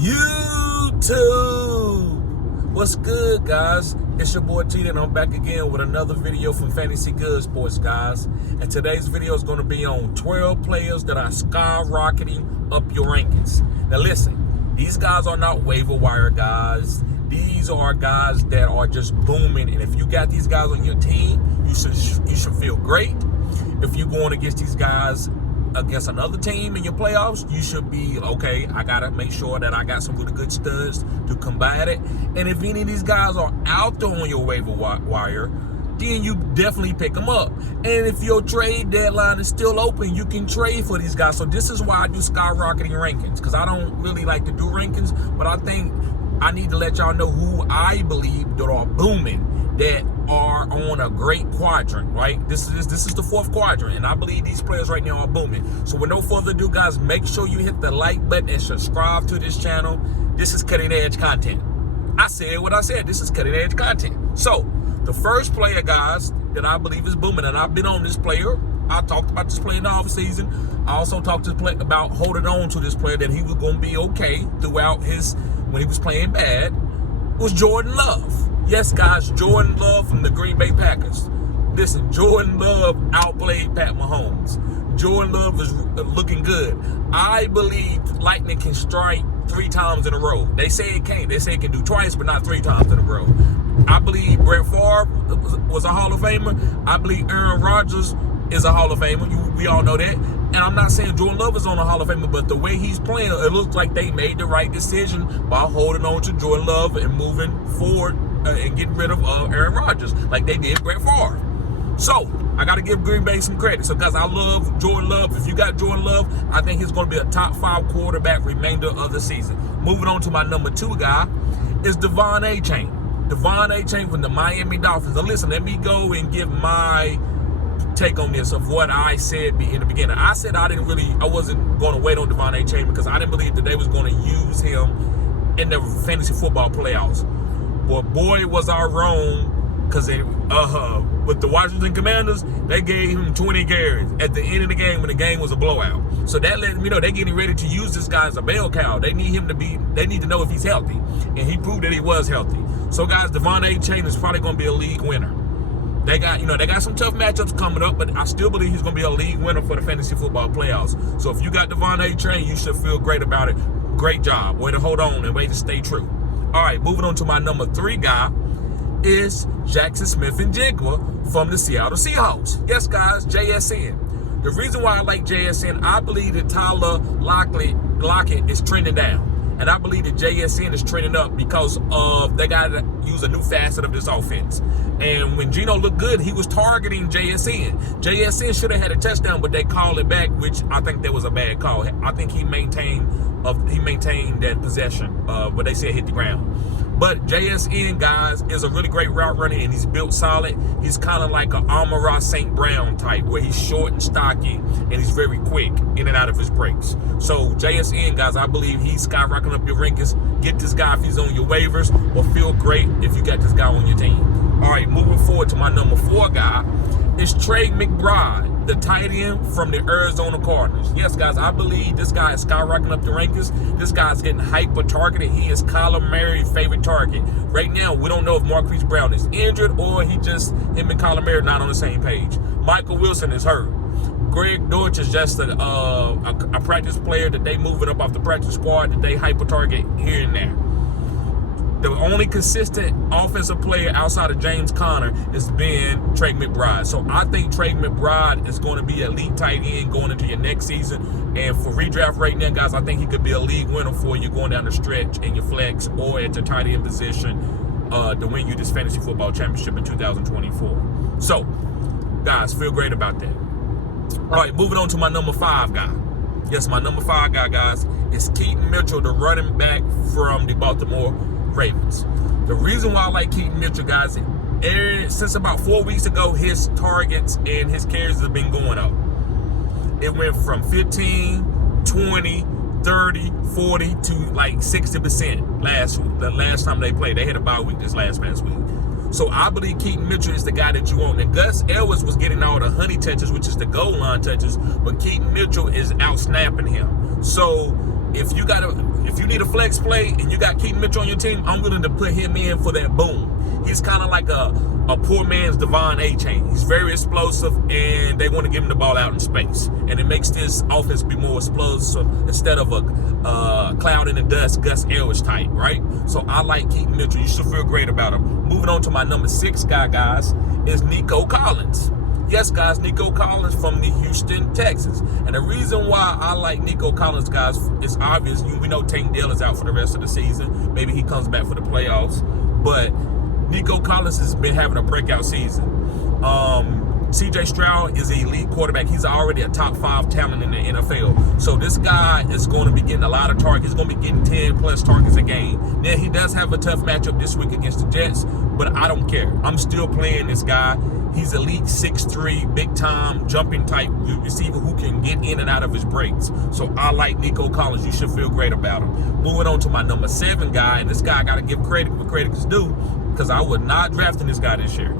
YouTube. What's good, guys? It's your boy T, and I'm back again with another video from Fantasy Good Sports, guys. And today's video is going to be on 12 players that are skyrocketing up your rankings. Now listen, these guys are not waiver wire guys. These are guys that are just booming, and if you got these guys on your team, you should feel great. If you're going against these guys against another team in your playoffs, you should be okay. I gotta make sure that I got some really good studs to combat it. And if any of these guys are out there on your waiver wire, then you definitely pick them up. And if your trade deadline is still open, you can trade for these guys. So this is why I do skyrocketing rankings, because I don't really like to do rankings, but I think I need to let y'all know who I believe that are booming, that are on a great quadrant, right? This is the fourth quadrant, and I believe these players right now are booming. So with no further ado, guys, make sure you hit the like button and subscribe to this channel. This is cutting edge content. I said what I said. This is cutting edge content. So the first player, guys, that I believe is booming, and I've been on this player. I talked about this player in the offseason. I also talked to this player about holding on to this player, that he was going to be okay throughout when he was playing bad, was Jordan Love. Yes, guys, Jordan Love from the Green Bay Packers. Listen, Jordan Love outplayed Pat Mahomes. Jordan Love is looking good. I believe lightning can strike 3 times in a row. They say it can't. They say it can do twice, but not 3 times in a row. I believe Brett Favre was a Hall of Famer. I believe Aaron Rodgers is a Hall of Famer. We all know that. And I'm not saying Jordan Love is on a Hall of Famer, but the way he's playing, it looks like they made the right decision by holding on to Jordan Love and moving forward and getting rid of Aaron Rodgers like they did Brett Favre. So I got to give Green Bay some credit. So guys, I love Jordan Love. If you got Jordan Love, I think he's going to be a top 5 quarterback remainder of the season. Moving on to my number 2 guy is Devon Achane. Devon Achane from the Miami Dolphins. Now listen, let me go and give my take on this of what I said in the beginning. I said I wasn't going to wait on Devon Achane because I didn't believe that they was going to use him in the fantasy football playoffs. But boy, was I wrong, because with the Washington Commanders, they gave him 20 carries at the end of the game when the game was a blowout. So that let me know they're getting ready to use this guy as a bell cow. They need to know if he's healthy, and he proved that he was healthy. So guys, Devon Achane is probably going to be a league winner. They got some tough matchups coming up, but I still believe he's going to be a league winner for the fantasy football playoffs. So if you got Devon Achane, you should feel great about it. Great job. Way to hold on and way to stay true. All right, moving on to my number 3 guy is Jackson Smith-Njigba from the Seattle Seahawks. Yes, guys, JSN. The reason why I like JSN, I believe that Tyler Lockett is trending down. And I believe that JSN is trending up because of they got to use a new facet of this offense. And when Geno looked good, he was targeting JSN. JSN should have had a touchdown, but they called it back, which I think that was a bad call. I think he maintained that possession, but they said hit the ground. But JSN, guys, is a really great route runner, and he's built solid. He's kind of like an Amon-Ra St. Brown type, where he's short and stocky, and he's very quick in and out of his breaks. So JSN, guys, I believe he's skyrocketing up your rankings. Get this guy if he's on your waivers, or feel great if you got this guy on your team. All right, moving forward to my number 4 guy is Trey McBride, the tight end from the Arizona Cardinals. Yes, guys, I believe this guy is skyrocketing up the rankings. This guy's getting hyper-targeted. He is Kyler Murray's favorite target. Right now, we don't know if Marquise Brown is injured or him and Kyler Murray not on the same page. Michael Wilson is hurt. Greg Dortch is just a practice player that they moving up off the practice squad that they hyper-target here and there. The only consistent offensive player outside of James Conner has been Trey McBride. So I think Trey McBride is going to be a league tight end going into your next season. And for redraft right now, guys, I think he could be a league winner for you going down the stretch in your flex or at your tight end position to win you this fantasy football championship in 2024. So, guys, feel great about that. All right, moving on to my number 5 guy. Yes, my number 5 guy, guys, is Keaton Mitchell, the running back from the Baltimore Ravens. The reason why I like Keaton Mitchell, guys, since about 4 weeks ago, his targets and his carries have been going up. It went from 15, 20, 30, 40 to like 60% the last time they played. They had a bye week this past week. So I believe Keaton Mitchell is the guy that you want. And Gus Edwards was getting all the honey touches, which is the goal line touches, but Keaton Mitchell is out snapping him. So if if you need a flex play and you got Keaton Mitchell on your team, I'm willing to put him in for that boom. He's kind of like a poor man's Devon A-Chain. He's very explosive, and they want to give him the ball out in space. And it makes this offense be more explosive instead of a cloud in the dust, Gus Edwards type, right? So I like Keaton Mitchell. You should feel great about him. Moving on to my number 6 guy, guys, is Nico Collins. Yes, guys, Nico Collins from the Houston Texans. And the reason why I like Nico Collins, guys, is obvious. We know Tank Dell is out for the rest of the season. Maybe he comes back for the playoffs. But Nico Collins has been having a breakout season. C.J. Stroud is an elite quarterback. He's already a top 5 talent in the NFL. So this guy is going to be getting a lot of targets. He's going to be getting 10-plus targets a game. Now, he does have a tough matchup this week against the Jets, but I don't care. I'm still playing this guy. He's elite 6'3", big-time, jumping type receiver who can get in and out of his breaks. So I like Nico Collins. You should feel great about him. Moving on to my number 7 guy, and this guy I got to give credit where credit is due, because I would not drafting this guy this year.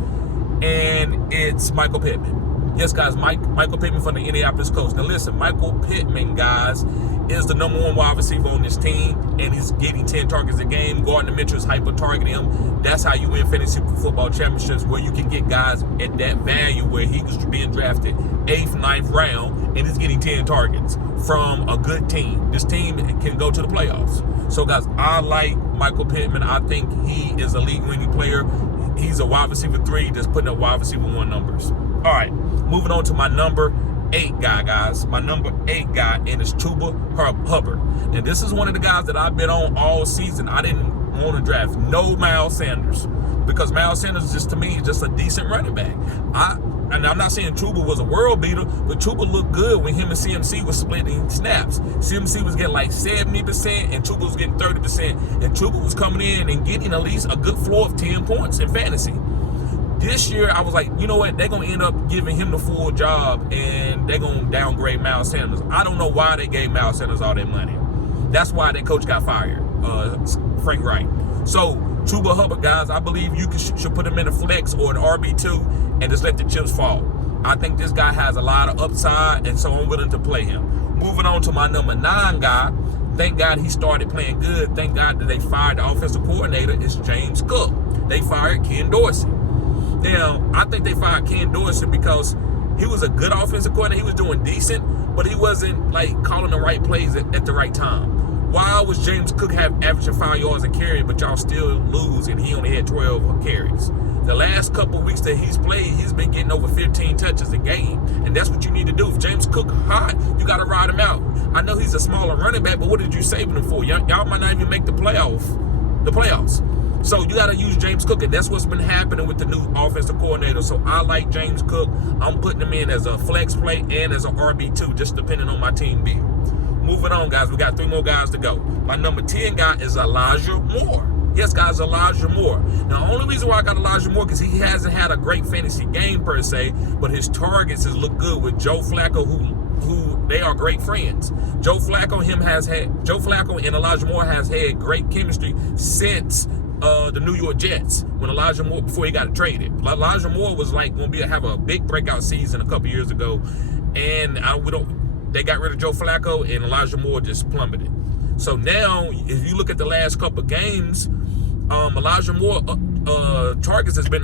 And it's Michael Pittman. Yes, guys, Michael Pittman from the Indianapolis Colts. Now, listen, Michael Pittman, guys, is the number 1 wide receiver on this team, and he's getting 10 targets a game. Gardner Mitchell's hyper-targeting him. That's how you win fantasy football championships, where you can get guys at that value where he was being drafted 8th, 9th round, and he's getting 10 targets from a good team. This team can go to the playoffs. So, guys, I like Michael Pittman. I think he is a league-winning player. He's a wide receiver 3 that's putting up wide receiver 1 numbers. All right, moving on to my number 8 guy, guys. My number 8 guy, and it's Chuba Hubbard. And this is one of the guys that I've been on all season. I didn't want to draft no Miles Sanders, because Miles Sanders, just to me, is just a decent running back. And I'm not saying Chuba was a world beater, but Chuba looked good when him and CMC was splitting snaps. CMC was getting like 70%, and Chuba was getting 30%. And Chuba was coming in and getting at least a good floor of 10 points in fantasy. This year, I was like, you know what? They're going to end up giving him the full job, and they're going to downgrade Miles Sanders. I don't know why they gave Miles Sanders all that money. That's why that coach got fired, Frank Wright. So, Chuba Hubbard, guys, I believe you should put him in a flex or an RB2 and just let the chips fall. I think this guy has a lot of upside, and so I'm willing to play him. Moving on to my number 9 guy. Thank God he started playing good. Thank God that they fired the offensive coordinator. It's James Cook. They fired Ken Dorsey. Now, I think they fired Ken Dorsey because he was a good offensive coordinator. He was doing decent, but he wasn't like calling the right plays at the right time. Why was James Cook averaging 5 yards a carry, but y'all still lose, and he only had 12 carries? The last couple of weeks that he's played, he's been getting over 15 touches a game, and that's what you need to do. If James Cook hot, you got to ride him out. I know he's a smaller running back, but what did you saving him for? Y'all might not even make the playoffs. So you got to use James Cook, and that's what's been happening with the new offensive coordinator. So I like James Cook. I'm putting him in as a flex play and as an RB2, just depending on my team build. Moving on, guys. We got 3 more guys to go. My number 10 guy is Elijah Moore. Yes, guys, Elijah Moore. Now, the only reason why I got Elijah Moore is he hasn't had a great fantasy game per se, but his targets has looked good with Joe Flacco, who they are great friends. Joe Flacco and Elijah Moore has had great chemistry since the New York Jets, when Elijah Moore, before he got traded. Elijah Moore was like going to have a big breakout season a couple years ago, and they got rid of Joe Flacco, and Elijah Moore just plummeted. So now, if you look at the last couple games, Elijah Moore targets has been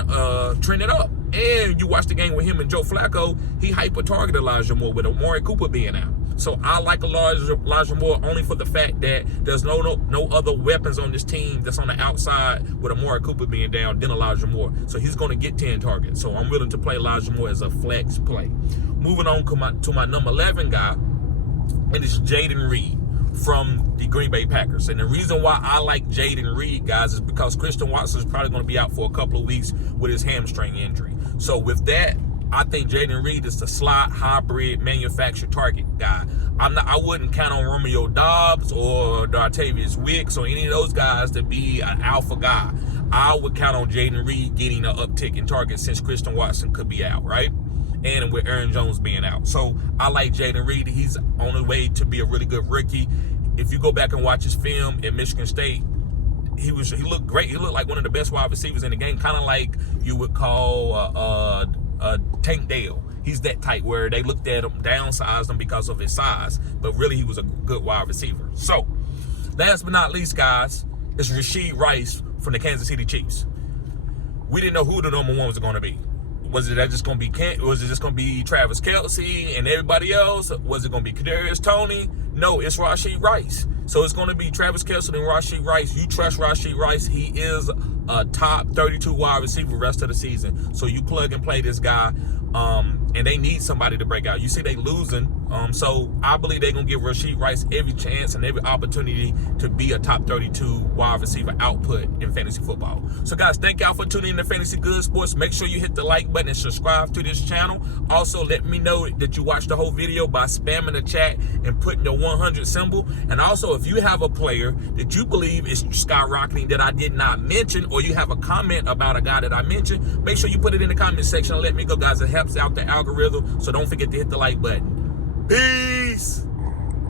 trending up. And you watch the game with him and Joe Flacco, he hyper-targeted Elijah Moore with Amari Cooper being out. So I like Elijah Moore only for the fact that there's no other weapons on this team that's on the outside with Amari Cooper being down than Elijah Moore. So he's going to get 10 targets. So I'm willing to play Elijah Moore as a flex play. Moving on to my number 11 guy, and it's Jaden Reed from the Green Bay Packers. And the reason why I like Jaden Reed, guys, is because Christian Watson is probably going to be out for a couple of weeks with his hamstring injury. So with that, I think Jaden Reed is the slot hybrid manufactured target guy. I wouldn't count on Romeo Doubs or Dartavius Wicks or any of those guys to be an alpha guy. I would count on Jaden Reed getting an uptick in targets since Christian Watson could be out, right? And with Aaron Jones being out. So I like Jaden Reed. He's on the way to be a really good rookie. If you go back and watch his film at Michigan State, he looked great. He looked like one of the best wide receivers in the game, kind of like you would call Tank Dell. He's that type where they looked at him, downsized him because of his size, but really he was a good wide receiver. So Last but not least, guys, is Rashee Rice from the Kansas City Chiefs. We didn't know who the number one was going to be. Was it just going to be Travis Kelce and everybody else? Was it going to be Kadarius Toney? No, it's Rashee Rice. So it's going to be Travis Kelce and Rashee Rice. You trust Rashee Rice. He is a top 32 wide receiver the rest of the season. So you plug and play this guy. And they need somebody to break out. You see they losing. So I believe they're going to give Rashee Rice every chance and every opportunity to be a top 32 wide receiver output in fantasy football. So guys, thank y'all for tuning in to Fantasy Good Sports. Make sure you hit the like button and subscribe to this channel. Also, let me know that you watched the whole video by spamming the chat and putting the 100 symbol. And also, if you have a player that you believe is skyrocketing that I did not mention, or you have a comment about a guy that I mentioned, make sure you put it in the comment section and let me go, guys. It helps out the algorithm. So don't forget to hit the like button. Peace.